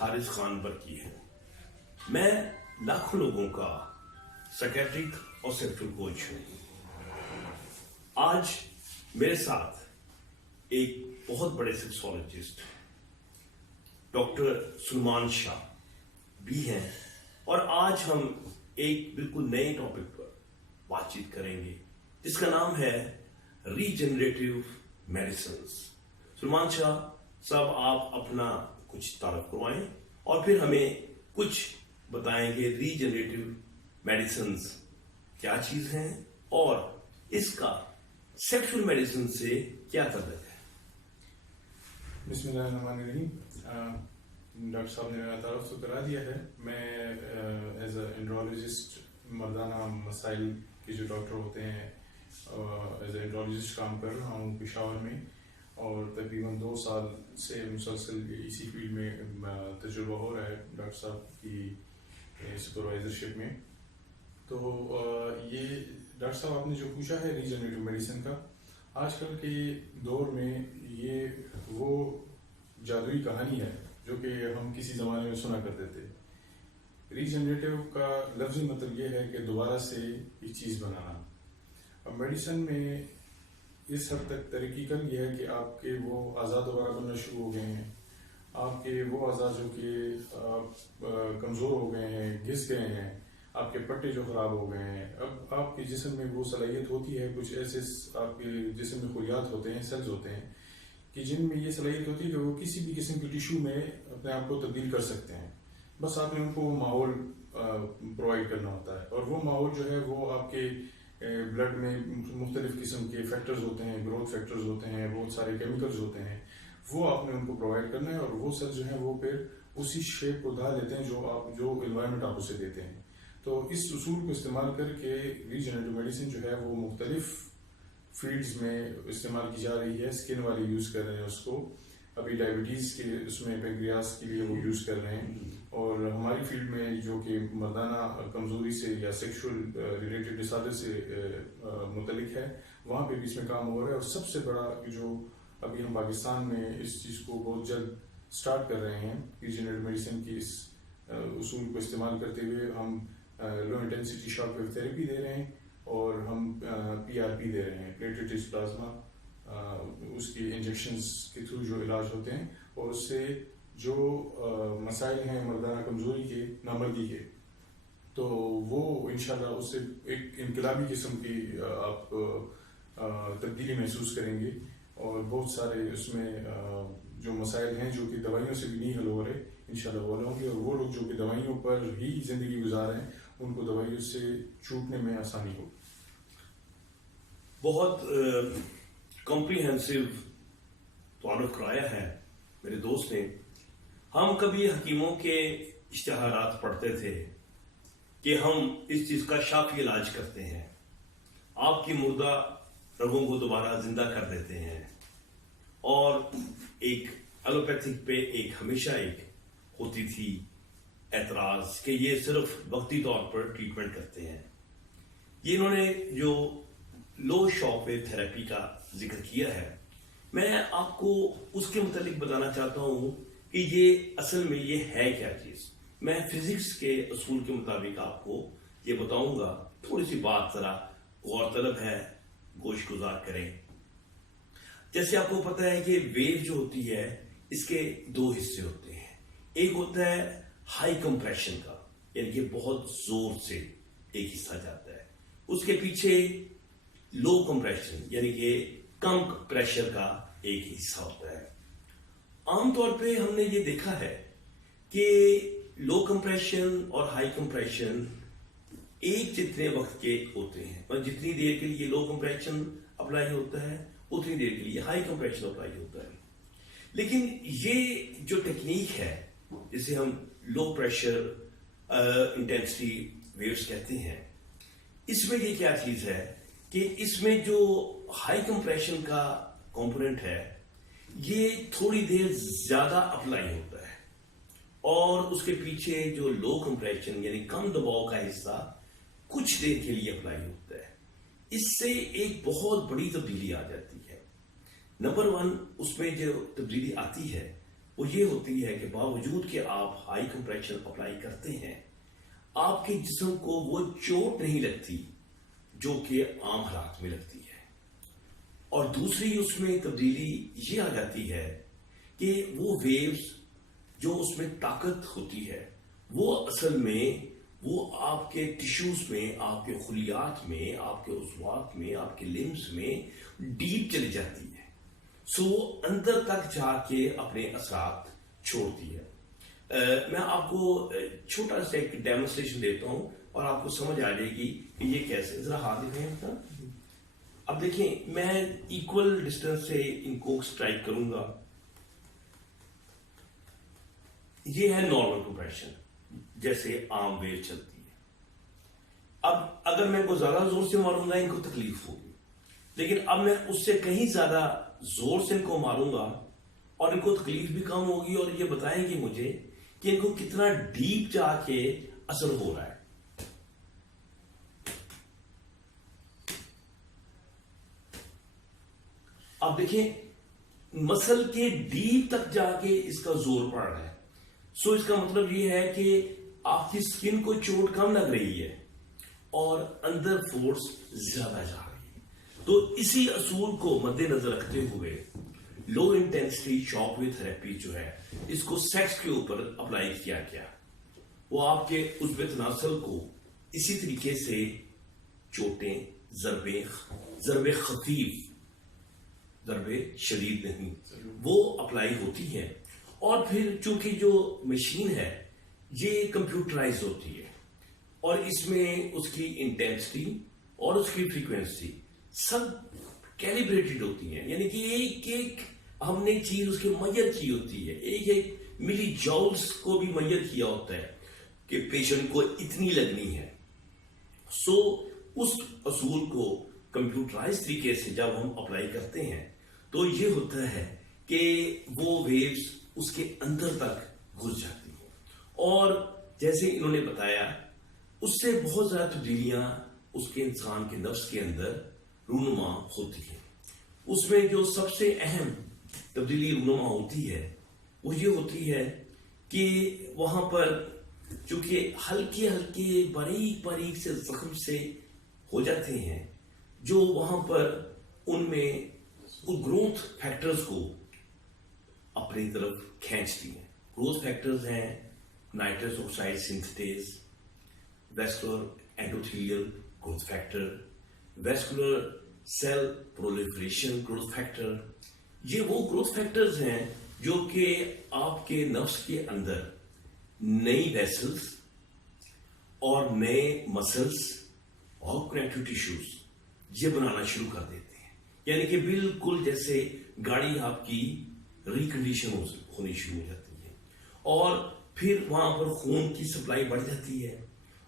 حارث خان پر کی ہے. میں لاکھوں لوگوں کا سائکیٹرک اور سیکشل کوچ ہوں. آج میرے ساتھ ایک بہت بڑے سیکسولوجسٹ ڈاکٹر سلمان شاہ بھی ہیں اور آج ہم ایک بالکل نئے ٹاپک پر بات چیت کریں گے جس کا نام ہے ریجنریٹیو میڈیسنز. سلمان شاہ صاحب آپ اپنا کچھ تعارف کروائیں اور پھر ہمیں کچھ بتائیں گے ریجنریٹیو میڈیسنز کیا چیز ہیں اور اس کا سیکشل میڈیسن سے کیا تعلق ہے. بسم اللہ الرحمن الرحیم. ڈاکٹر صاحب نے میرا تعارف تو کرا دیا ہے. میں ایز اے انڈرالوجسٹ مردانہ مسائل کے جو ڈاکٹر ہوتے ہیں ایز اے انڈرالوجسٹ کام کر رہا ہوں پشاور میں اور تقریباً 2 سال سے مسلسل اسی فیلڈ میں تجربہ ہو رہا ہے ڈاکٹر صاحب کی سپروائزرشپ میں. تو یہ ڈاکٹر صاحب آپ نے جو پوچھا ہے ریجنریٹیو میڈیسن کا، آج کل کے دور میں یہ وہ جادوئی کہانی ہے جو کہ ہم کسی زمانے میں سنا کرتے تھے. ریجنریٹیو کا لفظی مطلب یہ ہے کہ دوبارہ سے یہ چیز بنانا. اب میڈیسن میں اس حد تک ترقی کر یہ ہے کہ آپ کے وہ اعضاء دوبارہ بننا شروع ہو گئے ہیں. آپ کے وہ اعضاء جو کہ کمزور ہو گئے ہیں، گھس گئے ہیں، آپ کے پٹے جو خراب ہو گئے ہیں، اب آپ کے جسم میں وہ صلاحیت ہوتی ہے، کچھ ایسے آپ کے جسم میں خلیات ہوتے ہیں، سیلز ہوتے ہیں کہ جن میں یہ صلاحیت ہوتی ہے کہ وہ کسی بھی قسم کی ٹیشو میں اپنے آپ کو تبدیل کر سکتے ہیں. بس آپ نے ان کو وہ ماحول پرووائڈ کرنا ہوتا ہے اور وہ ماحول جو ہے وہ آپ کے بلڈ میں مختلف قسم کے فیکٹرز ہوتے ہیں، گروتھ فیکٹرز ہوتے ہیں، بہت سارے کیمیکلز ہوتے ہیں، وہ آپ نے ان کو پرووائڈ کرنا ہے اور وہ سیلز جو ہیں وہ پھر اسی شیپ کو ڈھال لیتے ہیں جو انوائرمنٹ آپ اسے دیتے ہیں. تو اس اصول کو استعمال کر کے ریجنریٹیو میڈیسن جو ہے وہ مختلف فیلڈز میں استعمال کی جا رہی ہے. اسکن والے یوز کر رہے ہیں اس کو، ابھی ڈائبٹیز کے اس میں پینکریاس کے لیے وہ یوز کر رہے ہیں، اور ہماری فیلڈ میں جو کہ مردانہ کمزوری سے یا سیکشول ریلیٹڈ ڈس آرڈر سے متعلق ہے وہاں پہ بھی اس میں کام ہو رہا ہے. اور سب سے بڑا جو ابھی ہم پاکستان میں اس چیز کو بہت جلد سٹارٹ کر رہے ہیں ریجنریٹیو میڈیسن کی اس اصول کو استعمال کرتے ہوئے ہم لو انٹینسٹی شاک ویو تھراپی دے رہے ہیں اور ہم پی آر پی دے رہے ہیں، پلیٹلیٹ رچ پلازما. اس کی انجیکشنز کے تھرو جو علاج ہوتے ہیں اور اس سے جو مسائل ہیں مردانہ کمزوری کے، نامردی کے، تو وہ انشاءاللہ اس سے ایک انقلابی قسم کی آپ تبدیلی محسوس کریں گے. اور بہت سارے اس میں جو مسائل ہیں جو کہ دوائیوں سے بھی نہیں حل ہو رہے انشاءاللہ وہ حل ہوں گے، اور وہ لوگ جو کہ دوائیوں پر ہی زندگی گزار رہے ہیں ان کو دوائیوں سے چھوٹنے میں آسانی ہو. بہت کمپریہنسو تعارف کرایا ہے میرے دوست نے. ہم کبھی حکیموں کے اشتہارات پڑھتے تھے کہ ہم اس چیز کا شافی علاج کرتے ہیں، آپ کی مردہ رگوں کو دوبارہ زندہ کر دیتے ہیں، اور ایک ایلوپیتھک پہ ایک ہمیشہ ایک ہوتی تھی اعتراض کہ یہ صرف وقتی طور پر ٹریٹمنٹ کرتے ہیں. یہ انہوں نے جو لو شاک ویو تھراپی کا ذکر کیا ہے، میں آپ کو اس کے متعلق بتانا چاہتا ہوں کہ یہ اصل میں یہ ہے کیا چیز. میں فزکس کے اصول کے مطابق آپ کو یہ بتاؤں گا. تھوڑی سی بات ذرا غور طلب ہے، گوش گزار کریں. جیسے آپ کو پتہ ہے کہ ویو جو ہوتی ہے اس کے 2 حصے ہوتے ہیں. ایک ہوتا ہے ہائی کمپریشن کا، یعنی کہ بہت زور سے ایک حصہ جاتا ہے. اس کے پیچھے لو کمپریشن یعنی کہ کم پریشر کا ایک حصہ ہوتا ہے. عام طور پہ ہم نے یہ دیکھا ہے کہ لو کمپریشن اور ہائی کمپریشن ایک جتنے وقت کے ہوتے ہیں، اور جتنی دیر کے لیے لو کمپریشن اپلائی ہوتا ہے اتنی دیر کے لیے ہائی کمپریشن اپلائی ہوتا ہے. لیکن یہ جو ٹیکنیک ہے جسے ہم لو پریشر انٹینسٹی ویوز کہتے ہیں، اس میں یہ کیا چیز ہے کہ اس میں جو ہائی کمپریشن کا کمپوننٹ ہے یہ تھوڑی دیر زیادہ اپلائی ہوتا ہے، اور اس کے پیچھے جو لو کمپریشن یعنی کم دباؤ کا حصہ کچھ دیر کے لیے اپلائی ہوتا ہے. اس سے ایک بہت بڑی تبدیلی آ جاتی ہے. نمبر 1 اس میں جو تبدیلی آتی ہے وہ یہ ہوتی ہے کہ باوجود کہ آپ ہائی کمپریشن اپلائی کرتے ہیں آپ کے جسم کو وہ چوٹ نہیں لگتی جو کہ عام حالات میں لگتی ہے. اور دوسری اس میں تبدیلی یہ آ جاتی ہے کہ وہ ویوز جو اس میں طاقت ہوتی ہے وہ اصل میں وہ آپ کے ٹیشوز میں، آپ کے خلیات میں، آپ کے عضوات میں، آپ کے لمبس میں ڈیپ چلی جاتی ہے. سو وہ اندر تک جا کے اپنے اثرات چھوڑتی ہے. میں آپ کو چھوٹا سا ایک ڈیمونسٹریشن دیتا ہوں اور آپ کو سمجھ آ جائے گی کہ یہ کیسے. ذرا ہاتھ دکھائیں اپنا. اب دیکھیں میں ایکول ڈسٹینس سے ان کو اسٹرائک کروں گا. یہ ہے نارمل کمپریشن جیسے عام ویو چلتی ہے. اب اگر میں ان کو زیادہ زور سے ماروں گا ان کو تکلیف ہوگی، لیکن اب میں اس سے کہیں زیادہ زور سے ان کو ماروں گا اور ان کو تکلیف بھی کم ہوگی اور یہ بتائیں گے مجھے کہ ان کو کتنا ڈیپ جا کے اثر ہو رہا ہے. اب دیکھیں مسل کے ڈیپ تک جا کے اس کا زور پڑ رہا ہے. سو اس کا مطلب یہ ہے کہ آپ کی سکن کو چوٹ کم لگ رہی ہے اور اندر فورس زیادہ جا رہی ہے. تو اسی اصول کو مد نظر رکھتے ہوئے لو انٹینسٹی شاک ویو تھراپی جو ہے اس کو سیکس کے اوپر اپلائی کیا گیا. وہ آپ کے عضو تناسل کو اسی طریقے سے چوٹیں، ضربیں خفیف، ضربیں شدید نہیں، وہ اپلائی ہوتی ہیں. اور پھر چونکہ جو مشین ہے یہ کمپیوٹرائز ہوتی ہے اور اس میں اس کی انٹینسٹی اور اس کی فریکوینسی سب کیلیبریٹڈ ہوتی ہیں. یعنی کہ ایک ایک ہم نے چیز اس کے میئر کی ہوتی ہے، ایک ایک ملی جاؤلز کو بھی میئر کیا ہوتا ہے کہ پیشنٹ کو اتنی لگنی ہے. سو اس اصول کو کمپیوٹرائز طریقے سے جب ہم اپلائی کرتے ہیں تو یہ ہوتا ہے کہ وہ ویوز اس کے اندر تک گھس جاتی ہیں اور جیسے انہوں نے بتایا اس سے بہت زیادہ تبدیلیاں اس کے انسان کے نفس کے اندر رونما ہوتی ہیں. اس میں جو سب سے اہم تبدیلی رونما ہوتی ہے وہ یہ ہوتی ہے کہ وہاں پر چونکہ ہلکے ہلکے باریک باریک سے زخم سے ہو جاتے ہیں جو وہاں پر ان میں گروتھ فیکٹرز کو اپنی طرف کھینچتی ہیں. گروتھ فیکٹرز ہیں nitrous oxide synthase, vascular endothelial growth factor, vascular cell proliferation growth factor. یہ وہ گروتھ فیکٹرز ہیں جو کہ آپ کے نفس کے اندر نئی ویسلز اور نئے مسلز اور کنیکٹو ٹیشوز یہ بنانا شروع کر دیتے ہیں. یعنی کہ بالکل جیسے گاڑی آپ کی ریکنڈیشن ہونی شروع ہو جاتی ہے اور پھر وہاں پر خون کی سپلائی بڑھ جاتی ہے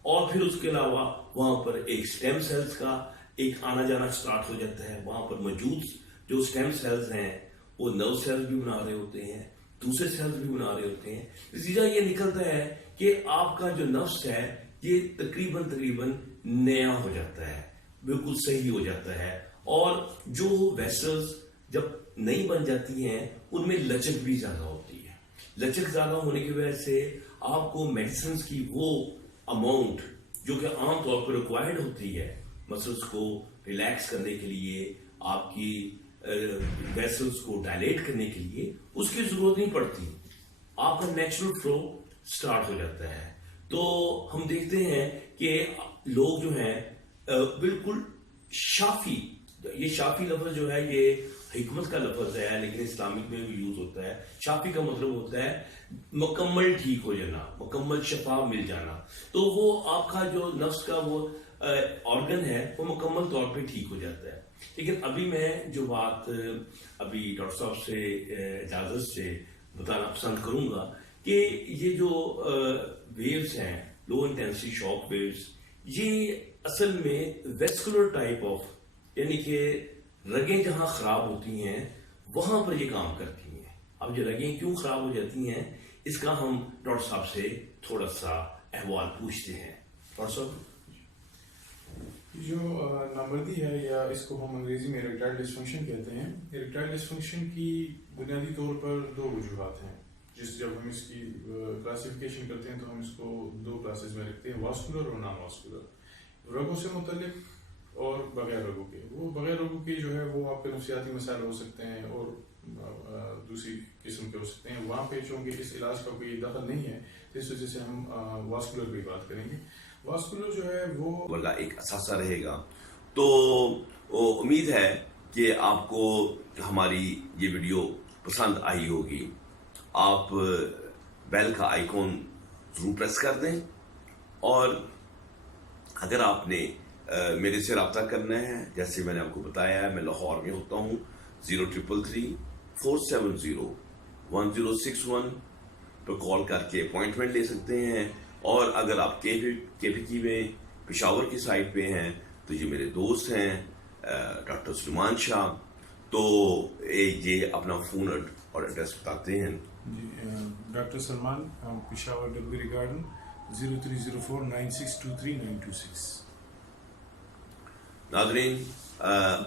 اور پھر اس کے علاوہ وہاں پر ایک سٹیم سیلز کا ایک آنا جانا سٹارٹ ہو جاتا ہے. وہاں پر موجود جو سٹیم سیلز ہیں وہ نرو سیلز بھی بنا رہے ہوتے ہیں، دوسرے سیلز بھی بنا رہے ہوتے ہیں. نتیجہ یہ نکلتا ہے کہ آپ کا جو نفس ہے یہ تقریباً نیا ہو جاتا ہے، بالکل صحیح ہو جاتا ہے. اور جو ویسلز جب نئی بن جاتی ہیں ان میں لچک بھی زیادہ ہوتی ہے. لچک زیادہ ہونے کی وجہ سے آپ کو میڈیسنز کی وہ اماؤنٹ جو کہ عام طور پر ریکوائرڈ ہوتی ہے مسلز کو ریلیکس کرنے کے لیے، آپ کی ویسلز کو ڈائلیٹ کرنے کے لیے، اس کی ضرورت نہیں پڑتی. آپ کا نیچرل فلو سٹارٹ ہو جاتا ہے. تو ہم دیکھتے ہیں کہ لوگ جو ہیں بالکل شافی، یہ شافی لفظ جو ہے یہ حکمت کا لفظ ہے لیکن اسلامک میں بھی یوز ہوتا ہے. شافی کا مطلب ہوتا ہے مکمل ٹھیک ہو جانا، مکمل شفا مل جانا. تو وہ آپ کا جو نفس کا وہ آرگن ہے وہ مکمل طور پہ ٹھیک ہو جاتا ہے. لیکن ابھی میں جو بات ابھی ڈاکٹر صاحب سے اجازت سے بتانا پسند کروں گا کہ یہ جو ویوز ہیں لو انٹینسٹی شاک ویوز یہ اصل میں ویسکولر ٹائپ آف، یعنی کہ رگیں جہاں خراب ہوتی ہیں وہاں پر یہ کام کرتی ہیں. اب یہ رگیں کیوں خراب ہو جاتی ہیں اس کا ہم ڈاکٹر صاحب سے تھوڑا سا احوال پوچھتے ہیں. ڈاکٹر صاحب جو نامردی ہے یا اس کو ہم انگریزی میں اریکٹائل ڈسفنکشن کہتے ہیں. اریکٹائل ڈسفنکشن کی بنیادی طور پر دو وجوہات ہیں. جب ہم اس کی کلاسیفیکیشن کرتے ہیں تو ہم اس کو 2 کلاسز میں رکھتے ہیں، واسکولر اور نان واسکولر، رگوں سے متعلق اور بغیر رگوں کے۔ وہ بغیر رگوں کے جو ہے وہ آپ کے نفسیاتی مسائل ہو سکتے ہیں اور دوسری قسم کے ہو سکتے ہیں، وہاں پہ چونکہ اس علاج کا کوئی دخل نہیں ہے اس وجہ سے ہم واسکولر بھی بات کریں گے۔ واسکولر جو ہے وہ کا ایک اثاثہ رہے گا۔ تو امید ہے کہ آپ کو ہماری یہ ویڈیو پسند آئی ہوگی۔ آپ بیل کا آئیکن ضرور پریس کر دیں، اور اگر آپ نے میرے سے رابطہ کرنا ہے، جیسے میں نے آپ کو بتایا ہے، میں لاہور میں ہوتا ہوں، 0333-470-1061 پر کال کر کے اپوائنٹمنٹ لے سکتے ہیں۔ اور اگر آپ KPK میں پشاور کی سائٹ پہ ہیں تو یہ میرے دوست ہیں ڈاکٹر سلیمان شاہ، تو یہ اپنا فون اور ایڈریس بتاتے ہیں۔ ڈاکٹر سلمان، پشاور ڈلبری گارڈن، 0304962396۔ ناظرین،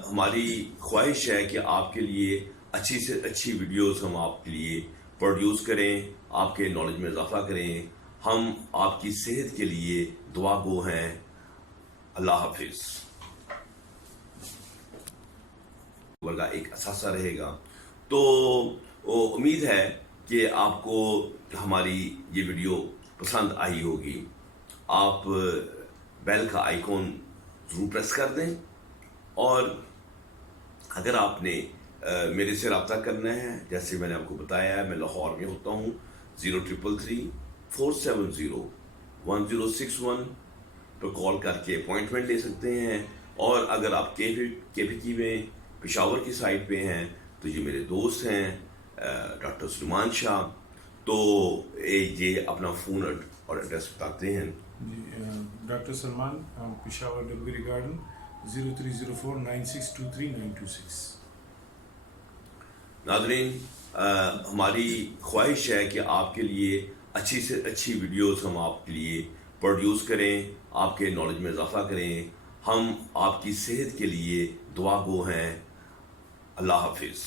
ہماری خواہش ہے کہ آپ کے لیے اچھی سے اچھی ویڈیوز ہم آپ کے لیے پروڈیوس کریں، آپ کے نالج میں اضافہ کریں۔ ہم آپ کی صحت کے لیے دعا گو ہیں۔ اللہ حافظ۔ کا ایک اثاثہ رہے گا۔ تو امید ہے کہ آپ کو ہماری یہ ویڈیو پسند آئی ہوگی۔ آپ بیل کا آئیکن ضرور پریس کر دیں، اور اگر آپ نے میرے سے رابطہ کرنا ہے، جیسے میں نے آپ کو بتایا ہے، میں لاہور میں ہوتا ہوں، 0333-470-1061 پر کال کر کے اپوائنٹمنٹ لے سکتے ہیں۔ اور اگر آپ KPK میں پشاور کی سائٹ پہ ہیں تو یہ میرے دوست ہیں ڈاکٹر سلیمان شاہ، تو یہ اپنا فون اور ایڈریس بتاتے ہیں۔ ڈاکٹر سلمان، پشاور ڈلبری گارڈن، 0304962396۔ ناظرین، ہماری خواہش ہے کہ آپ کے لیے اچھی سے اچھی ویڈیوز ہم آپ کے لیے پروڈیوس کریں، آپ کے نالج میں اضافہ کریں۔ ہم آپ کی صحت کے لیے دعا گو ہیں۔ اللہ حافظ۔